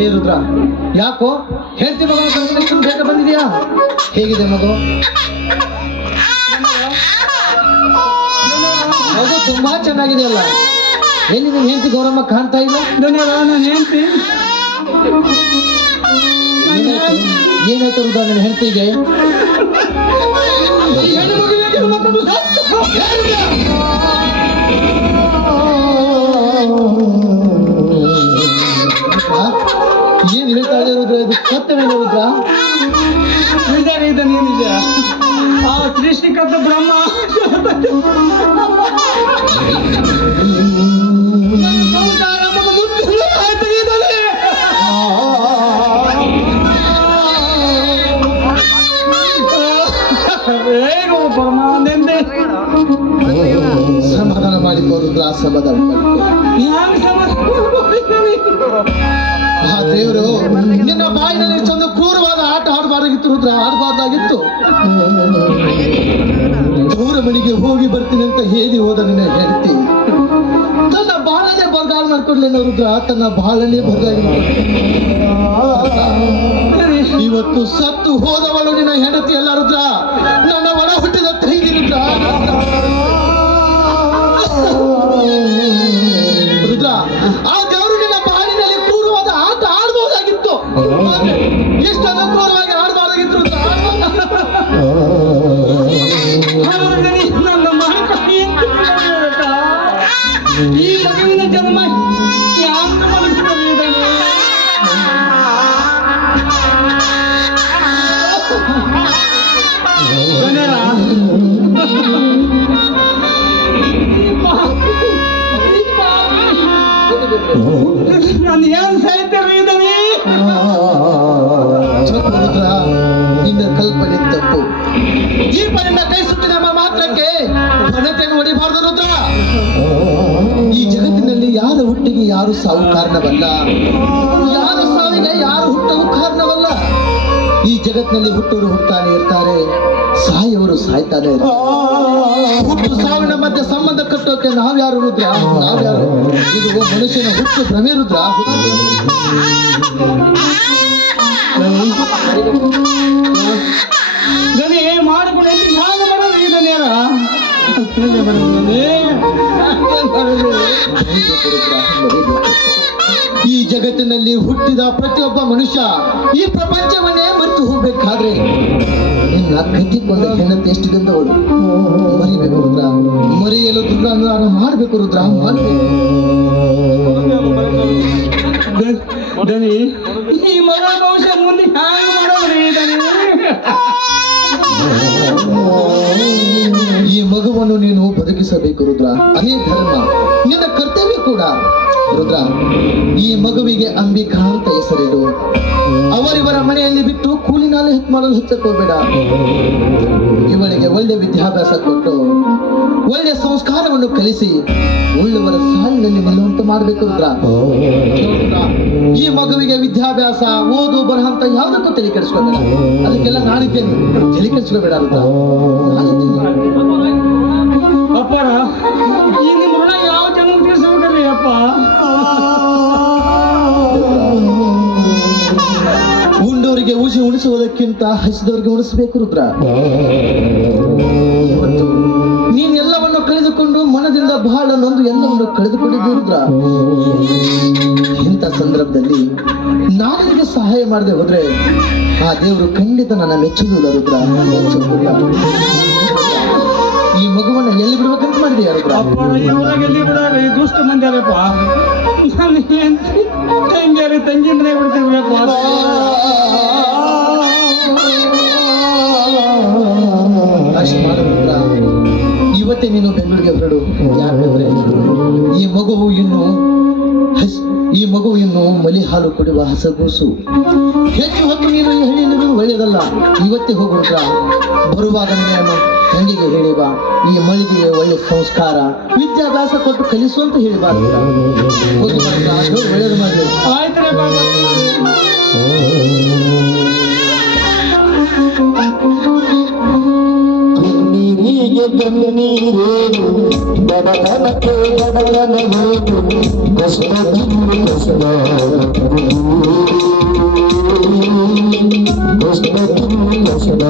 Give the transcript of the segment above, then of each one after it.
ಏ ರುದ್ರ, ಯಾಕೋ ಹೇಳ್ತಿ ಮಗ ಬೇಗ ಬಂದಿದ್ಯಾ? ಹೇಗಿದೆ ಮಗು? ಮಗು ತುಂಬಾ ಚೆನ್ನಾಗಿದೆಯಲ್ಲ. ಎಲ್ಲಿ ನೀನು ಹೇಳ್ತಿ ಗೌರಮ್ಮ ಕಾಣ್ತಾ ಇಲ್ಲ? ನಾನು ಹೇಳ್ತಿ ಏನಾಯ್ತು ರುದ್ರ ನೀನು ಹೇಳ್ತಿಗೆ? ಏನ್ ಹೇಳ್ತಾ ಇರೋದು? ಇದು ಸತ್ಯವೇ ರುದ್ರ? ನಿಜ ನಿಜ. ಆ ಸೃಷ್ಟಿಕರ್ತ ಬ್ರಹ್ಮ ಸಮಾಧಾನ ಮಾಡಿಕೋ ರುದ್ರ, ಸಮಾಧಾನ ಆ ದೇವರು ನಿನ್ನ ಬಾಯಿನಲ್ಲಿ ಚಂದ ಕ್ರೂರವಾದ ಆಟ ಆಡಬಾರ್ದಾಗಿತ್ತು ರುದ್ರ, ಆಡಬಾರ್ದಾಗಿತ್ತು. ದೂರ ಮನೆಗೆ ಹೋಗಿ ಬರ್ತೀನಿ ಅಂತ ಹೇಳಿ ಹೋದ ನಿನ್ನ ಹೆಂಡತಿ ತನ್ನ ಬಾಳನೆ ಬರಗಾಲ ಮಾಡ್ಕೊಡ್ಲೇನ ರುದ್ರ, ತನ್ನ ಬಾಳನೆ ಬರಗಾಲ. ಇವತ್ತು ಸತ್ತು ಹೋದವಳು ನಿನ್ನ ಹೆಂಡತಿ ಅಲ್ಲ ರುದ್ರ, ನನ್ನ ಒಳ ಹುಟ್ಟಿದ ತಂಗಿ ರುದ್ರ. ರುದ್ರ, ಆ ದೇವರು ನಿನ್ನ ಬಾಳಿನಲ್ಲಿ ಕ್ರೂರವಾದ ಆಟ ಆಡ್ಬಹುದಾಗಿತ್ತು, ಎಷ್ಟೊಂದು ಕ್ರೂರವಾಗಿ ಆಡಬಾರ್ದಾಗಿತ್ತು ರುದ್ರ. ನನ್ನ ಮಹತ್ವ ಈ ಮಗುವಿನ ಜನ್ಮ ಯಾಂತ ಮನಸ್ಸಿನಲ್ಲಿ ನಾನು ಏನ್ ಸಾಹಿತ್ಯವೇ ಇದ್ದಾನೆ. ನಿನ್ನ ಕಲ್ಪನೆ ತಪ್ಪು. ದೀಪದಿಂದ ಕೈ ಸುಟ್ಟಿದ ಮಾತ್ರಕ್ಕೆ ಘನತೆಯನ್ನು ಹೊಡಿಬಾರ್ದು ರುದ್ರ. ಈ ಜಗತ್ತಿನಲ್ಲಿ ಯಾರ ಹುಟ್ಟಿಗೆ ಯಾರು ಸಾವು ಕಾರಣವಲ್ಲ, ಯಾರ ಸಾವಿಗೆ ಯಾರು ಹುಟ್ಟವು ಕಾರಣವಲ್ಲ. ಈ ಜಗತ್ತಿನಲ್ಲಿ ಹುಟ್ಟವರು ಹುಟ್ಟಾನೆ ಇರ್ತಾರೆ, ಸಾಯವರು ಸಾಯ್ತಾನೆ ಇರ್ತಾರೆ. ಹುಟ್ಟು ಸಾವಿನ ಮಧ್ಯೆ ಸಂಬಂಧ ಕಟ್ಟೋಕೆ ನಾವ್ಯಾರು ರುದ್ರ? ನಾವ್ಯಾರು? ಇದು ಮನುಷ್ಯನ ಹುಟ್ಟು ಭ್ರಮೆ ರುದ್ರ. ಈ ಜಗತ್ತಿನಲ್ಲಿ ಹುಟ್ಟಿದ ಪ್ರತಿಯೊಬ್ಬ ಮನುಷ್ಯ ಈ ಪ್ರಪಂಚವನ್ನೇ ಮರೆತು ಹೋಗ್ಬೇಕಾದ್ರೆ ನಿನ್ನ ಕಟ್ಟಿಕೊಂಡ ಹೆಣ್ಣತ್ತೆ ಎಷ್ಟು ಗಂಧವಳು ಮರಿಬೇಕು ರುದ್ರ. ಮರೆಯಲು ದುರ್ಗಾನುದಾನ ಮಾಡ್ಬೇಕು ರುದ್ರ, ಮಾಡ್ಬೇಕು. ದನಿ, ಈ ಮಗಳ ಭವಿಷ್ಯ ಮುಂದೆ ಹ್ಯಾಂಗ ಮಾಡೋದ್ರಿ ದನಿ? ಈ ಮಗುವನ್ನು ನೀನು ಬದುಕಿಸಬೇಕು ರುದ್ರ, ಅದೇ ಧರ್ಮ, ನಿನ್ನ ಕರ್ತವ್ಯ ಕೂಡ ರುದ್ರ. ಈ ಮಗುವಿಗೆ ಅಂಬಿಕಾ ಅಂತ ಹೆಸರಿಡು. ಅವರಿವರ ಮನೆಯಲ್ಲಿ ಬಿಟ್ಟು ಕೂಲಿನಾಲೆ ಮಾಡಲು ಹಚ್ಚಕ್ ಹೋಗ್ಬೇಡ. ಇವಳಿಗೆ ಒಳ್ಳೆ ವಿದ್ಯಾಭ್ಯಾಸ ಕೊಟ್ಟು ಒಳ್ಳೆ ಸಂಸ್ಕಾರವನ್ನು ಕಲಿಸಿ ಒಳ್ಳೆಯವರ ಸಾಲಿನಲ್ಲಿ ನಿಲ್ಲುವಂತ ಮಾಡ್ಬೇಕು ರುದ್ರ. ಈ ಮಗುವಿಗೆ ವಿದ್ಯಾಭ್ಯಾಸ, ಓದು, ಬರಹ ಅಂತ ಯಾವ್ದಕ್ಕೂ ತಲೆ ಕೆಡಿಸ್ಕೋಬೇಡ. ಅದಕ್ಕೆಲ್ಲ ನಾನಿದ್ದೇನೆ, ತಲೆ ಕೆಡಿಸ್ಕೋಬೇಡ ರುದ್ರ. ಅಪ್ಪರ ಈ ನಿಮ್ಮ ಋಣ ಯಾವ ಜನ ತೀರ್ಸ್ಬೇಕಲ್ರಿ ಅಪ್ಪ? ಉಂಡವರಿಗೆ ಊಸಿ ಉಣಿಸುವುದಕ್ಕಿಂತ ಹಸಿದವರಿಗೆ ಉಣಿಸಬೇಕು ರುದ್ರ. ಇವತ್ತು ನೀನ್ ಎಲ್ಲವನ್ನು ಕಳೆದುಕೊಂಡು ಮನದಿಂದ ಬಹಳ ನೊಂದು ಎಲ್ಲವನ್ನು ಕಳೆದುಕೊಂಡಿದ್ದು ರುದ್ರ. ಇಂಥ ಸಂದರ್ಭದಲ್ಲಿ ನಾನು ನಿನಗೆ ಸಹಾಯ ಮಾಡದೆ ಹೋದ್ರೆ ಆ ದೇವರು ಖಂಡಿತ ನನ್ನ ಮೆಚ್ಚುವುದಿಲ್ಲ ರುದ್ರ, ಮೆಚ್ಚುವುದಿಲ್ಲ. ಈ ಮಗುವನ್ನ ಎಲ್ಲಿ ಬಿಡ್ಬೇಕಂತ ಮಾಡಿದೆ ರುದ್ರ? ಎಲ್ಲಿ ಬಿಡಾರ? ಈ ದುಷ್ಟ ಮಂದಿ ಅರಪ್ಪ, ತಂಗಿ ಮನೆ ಬಿಡ್ತೀವ್ರಪ್ಪ. ಅಷ್ಟು ಮಾಡುದ್ರ. ಇವತ್ತೇ ನೀನು ಬೆಂಗಳೂರಿಗೆ ಹೊರಡು. ಯಾಕಂದ್ರೆ ಈ ಮಗುವು ಇನ್ನು ಮಲೆ ಎದೆ ಹಾಲು ಕುಡಿಯುವ ಹಸಗೂಸು. ಹೆಚ್ಚು ಹೊತ್ತು ನೀನು ಈ ಹಳ್ಳಿಯಲ್ಲಿ ಒಳ್ಳೆಯದಲ್ಲ. ಇವತ್ತೇ ಹೋಗು ರುದ್ರ. ಬರುವಾಗ ನೀನು ತಂಗಿಗೆ ಹೇಳಿವ, ಈ ಮಳಿಗೆಗೆ ಒಳ್ಳೆ ಸಂಸ್ಕಾರ ವಿದ್ಯಾಭ್ಯಾಸ ಕೊಟ್ಟು ಕಲಿಸು ಅಂತ ಹೇಳಿಬಾರ್ದು. ಒಳ್ಳೆಯದು ಮಾಡಿ. ಕಣ್ಣೀರಿಗೆ ಕಣ್ಣೀರೇನು, ಬಡತನಕ್ಕೆ ಬಡತನ ಹೋಗು, ಕಷ್ಟ ತಿನ್ನು ಕಷ್ಟ ಕಷ್ಟ ತಿನ್ನು ಕಷ್ಟ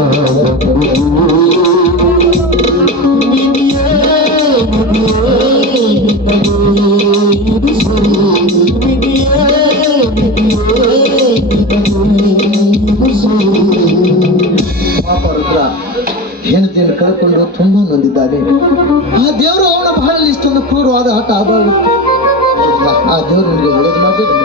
ಪಾಪ ರುದ್ರ ಹೆಂಡತಿಯನ್ನು ಕಳ್ಕೊಂಡು ತುಂಬಾ ನೊಂದಿದ್ದಾನೆ. ಆ ದೇವರು ಅವನ ಬಹಳ ಇಷ್ಟೊಂದು ಕ್ರೂರವಾದ ಆಟ ಆಡಬಾರ್ದು. ಆ ದೇವರು ನಿಮಗೆ ಒಳ್ಳೇದು ಮಾಡಬೇಕು.